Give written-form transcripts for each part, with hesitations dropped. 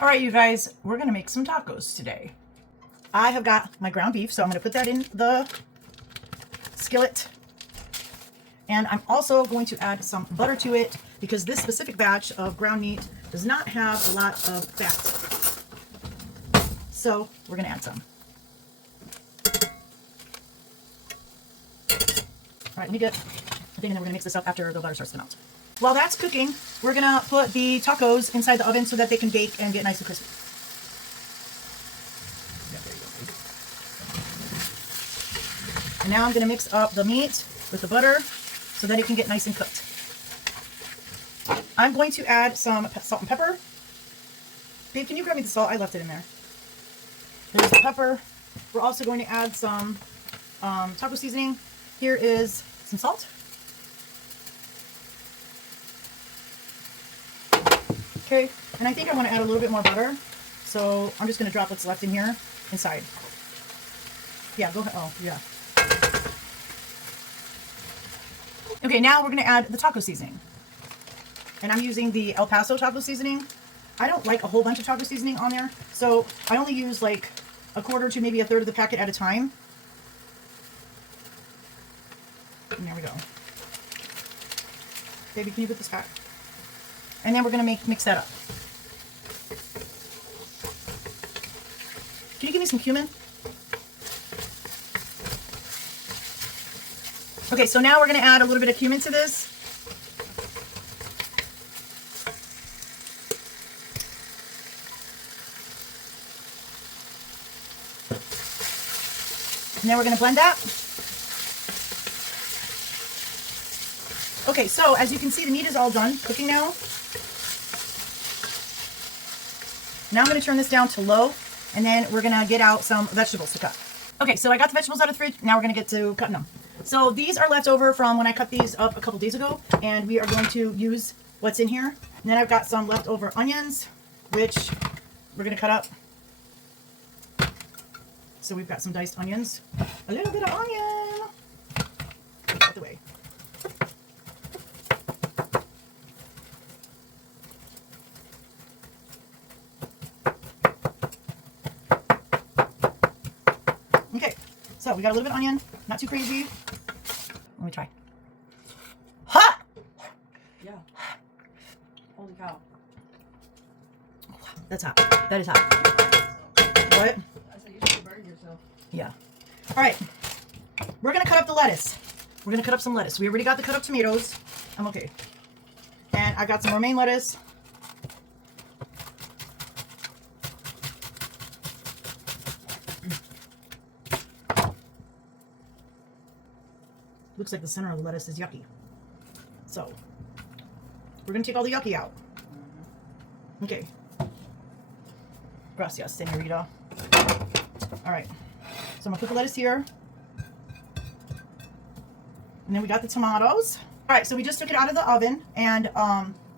All right, you guys, we're gonna make some tacos today. I have got my ground beef, so I'm gonna put that in the skillet. And I'm also going to add some butter to it because this specific batch of ground meat does not have a lot of fat. So we're gonna add some. All right, let me get the thing, and then we're gonna mix this up after the butter starts to melt. While that's cooking, we're gonna put the tacos inside the oven so that they can bake and get nice and crispy. Yeah, there you go. And now I'm gonna mix up the meat with the butter so that it can get nice and cooked. I'm going to add some salt and pepper. Babe, can you grab me the salt? I left it in there. There's the pepper. We're also going to add some taco seasoning. Here is some salt. Okay, and I think I want to add a little bit more butter. So I'm just going to drop what's left in here inside. Yeah, go ahead. Oh, yeah. Okay, now we're going to add the taco seasoning. And I'm using the El Paso taco seasoning. I don't like a whole bunch of taco seasoning on there, so I only use like a quarter to maybe a third of the packet at a time. And there we go. Baby, can you put this back? And then we're going to mix that up. Can you give me some cumin? Okay, so now we're going to add a little bit of cumin to this. And then we're going to blend that. Okay, so as you can see, the meat is all done cooking now. Now I'm going to turn this down to low, and then we're going to get out some vegetables to cut. Okay, so I got the vegetables out of the fridge. Now we're going to get to cutting them. So these are left over from when I cut these up a couple days ago, and we are going to use what's in here. And then I've got some leftover onions, which we're going to cut up. So we've got some diced onions. A little bit of onion. Out the way. Okay, so we got a little bit of onion, not too crazy. Let me try. Hot! Yeah. Holy cow. That's hot. That is hot. What? I said you should burn yourself. Yeah. All right. We're going to cut up the lettuce. We're going to cut up some lettuce. We already got the cut up tomatoes. I'm okay. And I got some romaine lettuce. Looks like the center of the lettuce is yucky. So, we're going to take all the yucky out. Okay. Gracias, señorita. All right. So I'm going to put the lettuce here. And then we got the tomatoes. All right, so we just took it out of the oven, and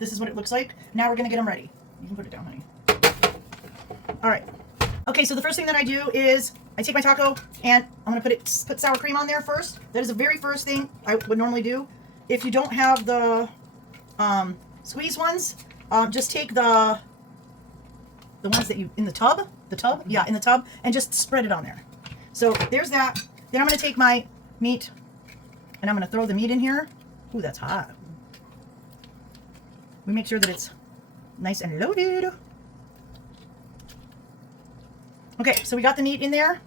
this is what it looks like. Now we're going to get them ready. You can put it down, honey. All right. Okay, so the first thing that I do is I take my taco and I'm going to put sour cream on there first. That is the very first thing I would normally do. If you don't have the squeeze ones, just take the ones that you in the tub, yeah, in the tub, and just spread it on there. So there's that. Then I'm going to take my meat and I'm going to throw the meat in here. Ooh, that's hot. We make sure that it's nice and loaded. Okay, so we got the meat in there.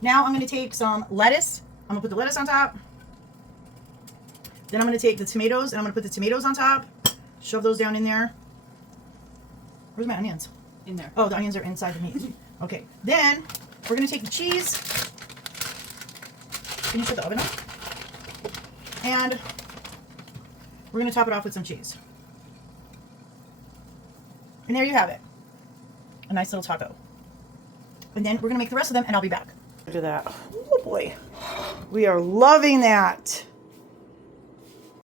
Now I'm going to take some lettuce. I'm going to put the lettuce on top. Then I'm going to take the tomatoes and I'm going to put the tomatoes on top. Shove those down in there. Where's my onions? In there. Oh, the onions are inside the meat. Okay, then we're going to take the cheese. Can you shut the oven up? And we're going to top it off with some cheese. And there you have it. A nice little taco. And then we're going to make the rest of them and I'll be back. Look at that. Oh boy. We are loving that.